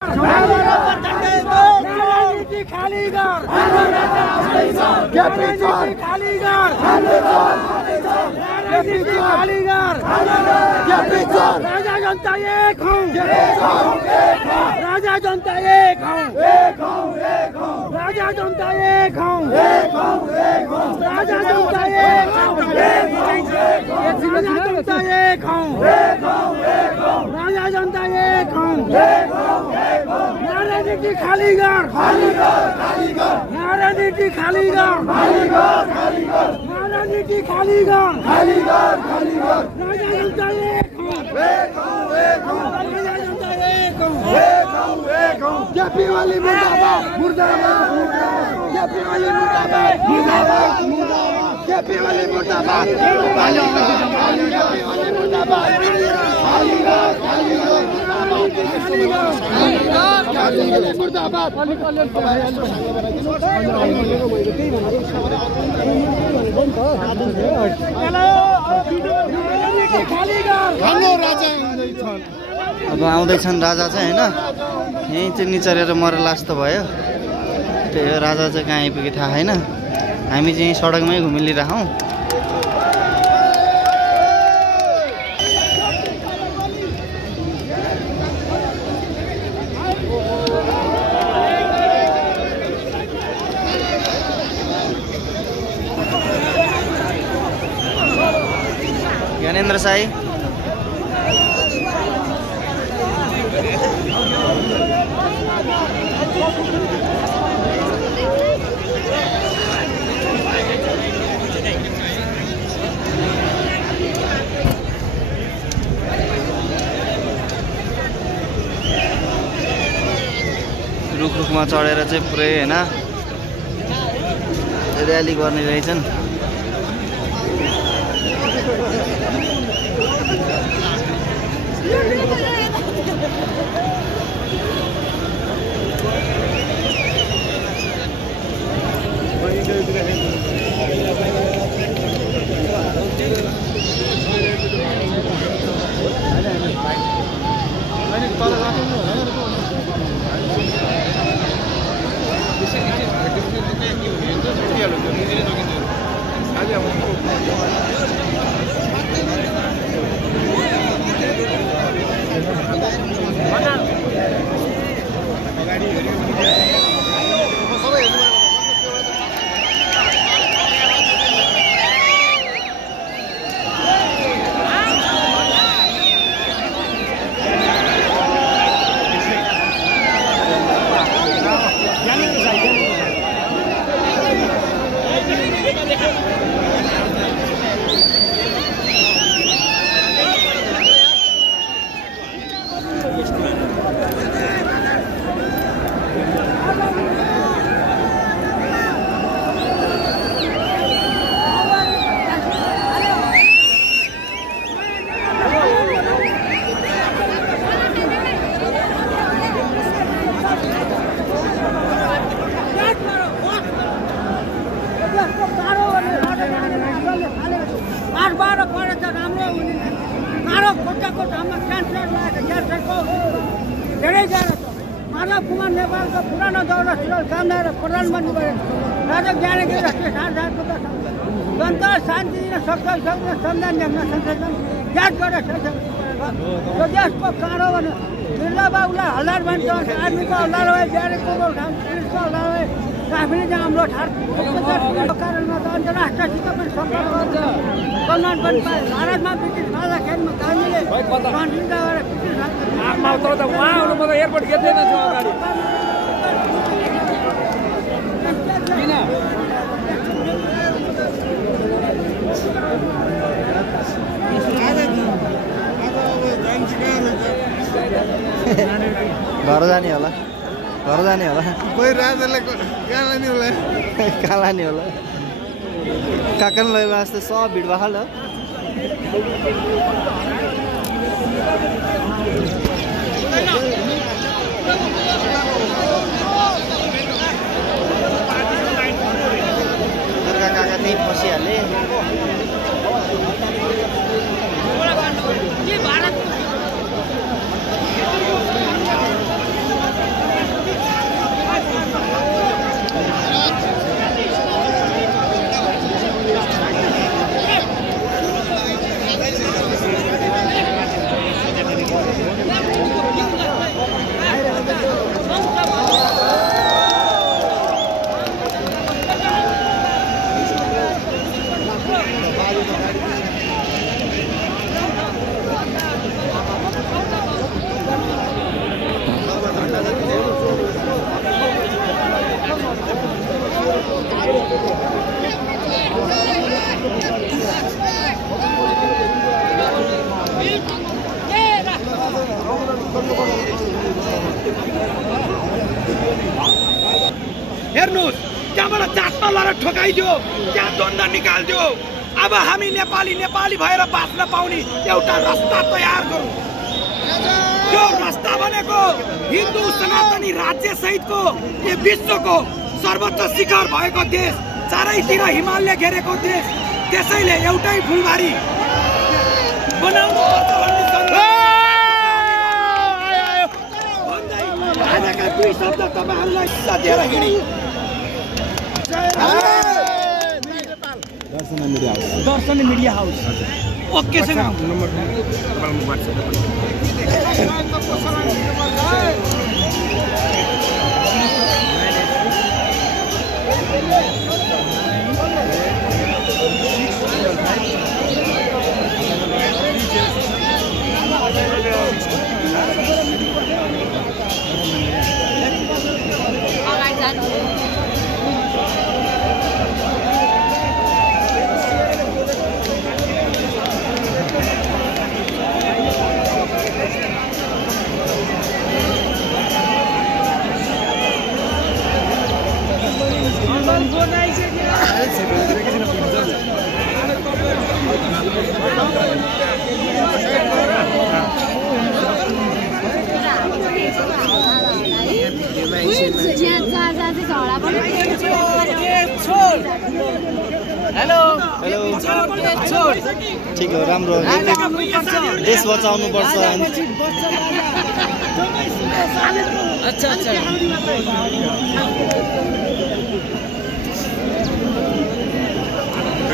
राजनीति खाली कर राजनीति खाली कर राजनीति खाली कर राजा जनता एक हूँ राजा जनता एक हूँ राजा जनता एक हूँ राजा जनता एक हूँ राजा जनता एक हूँ राजा जनता एक हूँ राजनीति खाली कर राजनीति खाली कर राजनीति खाली कर राजा जनता एक हूँ राजा जनता एक हूँ जेपी वाली मुर्दाबाद मुर्दाबाद जेपी वाली मुर्दाबाद मुर्दाबाद जेपी वाली मुर्दाबाद जेपी वाली मुर्दाबाद अब आउँदैछन् राजा चाहिँ हैन यही चाहिँ निचरेर मरेर लास्ट त भयो त्यही हो राजा चाहिँ कहाँ आइपुग्यो थाहा छैन हामी चाहिँ सडकमै घुमिलिरहेछौँ ज्ञानेन्द्र साई रुखमा चढेर चाहिँ पुरै हैन र्याली गर्ने रहेछन् माधव कुमार नेपालको पुरानो दौरा सुरुवाल सामनेर प्रधानमन्त्री बने राजा ज्ञानेन्द्र राष्ट्रिय सांसदको जनता शान्ति र सक्छौँ संविधान ल्याउन संशोधन याद गरेर यो देशको काँडो भने बिरला बाबुलाई हल्लार भन्छ आर्मीको हल्लार भयो ज्ञानेको पुलिसको हल्लार भयो ट्राफिकले चाहिँ हाम्रो कारणमा त अन्तर्राष्ट्रियसित पनि सम्पर्क गर्छ सम्मान पनि पाए भारतमा ब्रिटिस खाँदाखेरि गान्धीले कन्ट्रिक्ट गरेर ब्रिटिस उहाँ आउनु म त एयरपोर्ट गेट्दैन छु अगाडि किन घर जाने होला घर जाने होला कोही राजाले कहाँ लाने होला कहाँ लाने होला काकन लगेको जस्तो सब भिड भएन काका त्यही फसिहाले हेर्नुस् त्यहाँबाट जातमा लडेर ठोकाइदियो त्यहाँ द्वन्द्व निकाल्दियो अब हामी नेपाली भएर बाँच्न पाउने एउटा रास्ता तयार गरौँ त्यो रास्ता भनेको हिन्दू सनातनी राज्य सहितको यो विश्वको सर्वोच्च शिखर भएको देश चारैतिर हिमालले घेरेको देश त्यसैले एउटै फुलबारी बनाउनु आजका दुई शब्द तपाईहरुलाई सधेर हिँडी दर्शन मिडिया हाउस ओके सँग नम्बर तपाईहरुको WhatsApp ठीक हो राम्रो देश बचाउनु पर्छ अच्छा अच्छा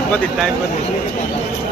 कति टाइम पनि